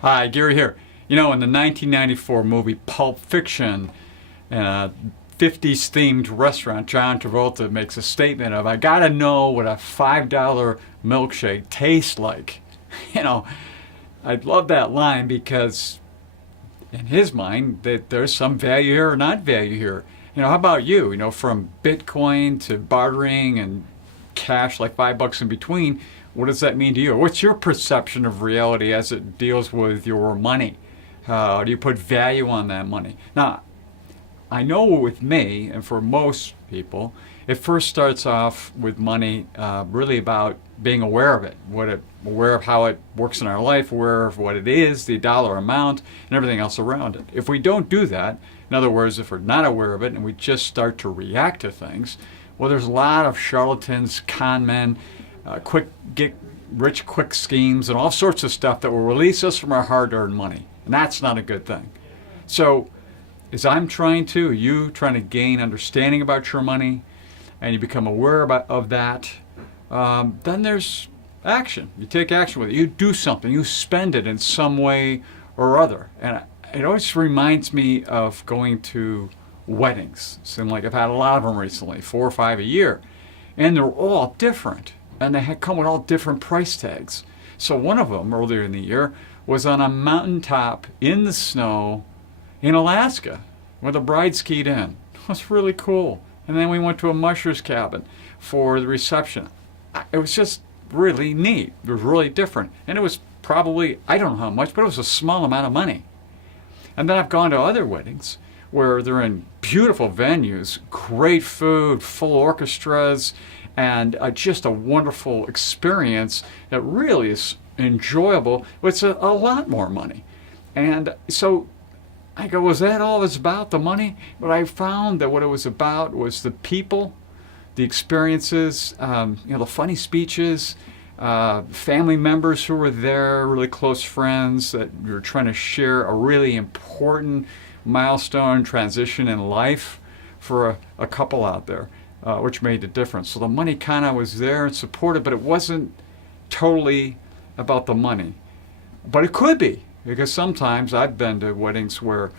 Hi, Gary here. You know, in the 1994 movie Pulp Fiction, 50s themed restaurant, John Travolta makes a statement of, I gotta know what a $5 milkshake tastes like. You know, I love that line because in his mind that there's some value here or not value here. You know, how about you? You know, from Bitcoin to bartering and cash like $5 in between, what does that mean to you? What's your perception of reality as it deals with your money? How do you put value on that money? Now, I know with me, and for most people, it first starts off with money really about being aware of it, aware of how it works in our life, aware of what it is, the dollar amount, and everything else around it. If we don't do that, in other words, if we're not aware of it and we just start to react to things, well, there's a lot of charlatans, con men, quick get rich quick schemes, and all sorts of stuff that will release us from our hard-earned money, and that's not a good thing. So, as you trying to gain understanding about your money, and you become aware of that, then there's action. You take action with it. You do something. You spend it in some way or other. And it always reminds me of going to weddings. Seem like I've had a lot of them recently, 4 or 5 a year, and they're all different, and they come with all different price tags. So one of them earlier in the year was on a mountaintop in the snow in Alaska, where the bride skied in. It was really cool. And then we went to a musher's cabin for the reception. It was just really neat. It was really different. And it was probably, I don't know how much, but it was a small amount of money. And then I've gone to other weddings where they're in beautiful venues, great food, full orchestras, and just a wonderful experience that really is enjoyable. But it's a lot more money. And so I go, was that all it's about, the money? But I found that what it was about was the people, the experiences, the funny speeches, family members who were there, really close friends that you're trying to share a really important milestone transition in life for a couple out there, which made the difference. So the money kind of was there and supported, but it wasn't totally about the money. But it could be. Because sometimes I've been to weddings where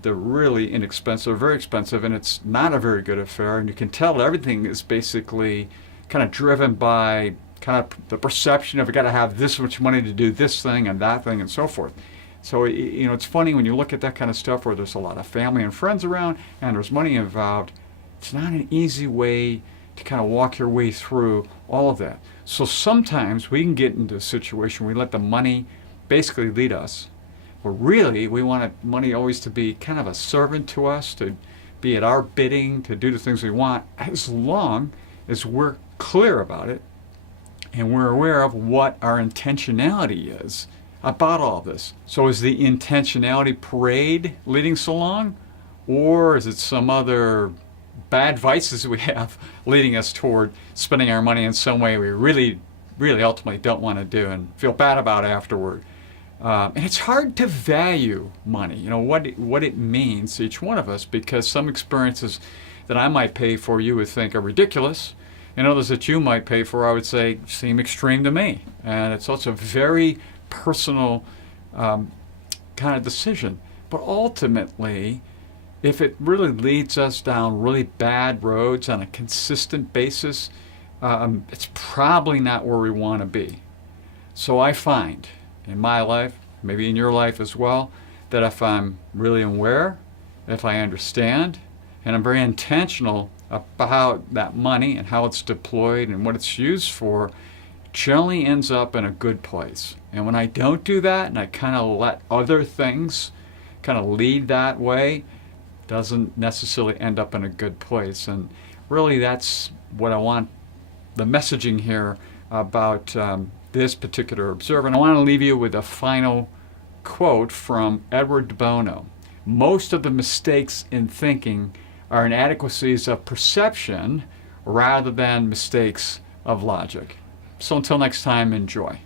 they're really inexpensive, very expensive, and it's not a very good affair. And you can tell everything is basically kind of driven by kind of the perception of, I got to have this much money to do this thing and that thing and so forth. So, it's funny when you look at that kind of stuff where there's a lot of family and friends around and there's money involved. It's not an easy way to kind of walk your way through all of that. So sometimes we can get into a situation where we let the money basically lead us. But really, we want money always to be kind of a servant to us, to be at our bidding, to do the things we want, as long as we're clear about it and we're aware of what our intentionality is about all this. So is the intentionality parade leading us along? Or is it some other bad vices we have leading us toward spending our money in some way we really ultimately don't want to do and feel bad about afterward? And it's hard to value money, what it means to each one of us, because some experiences that I might pay for you would think are ridiculous, and others that you might pay for I would say seem extreme to me. And it's also a very personal kind of decision. But ultimately, if it really leads us down really bad roads on a consistent basis, it's probably not where we want to be. So I find in my life, maybe in your life as well, that if I'm really aware, if I understand, and I'm very intentional about that money and how it's deployed and what it's used for, generally ends up in a good place. And when I don't do that and I kind of let other things kind of lead that way, it doesn't necessarily end up in a good place. And really that's what I want the messaging here about this particular observer. I want to leave you with a final quote from Edward de Bono. Most of the mistakes in thinking are inadequacies of perception rather than mistakes of logic. So until next time, enjoy.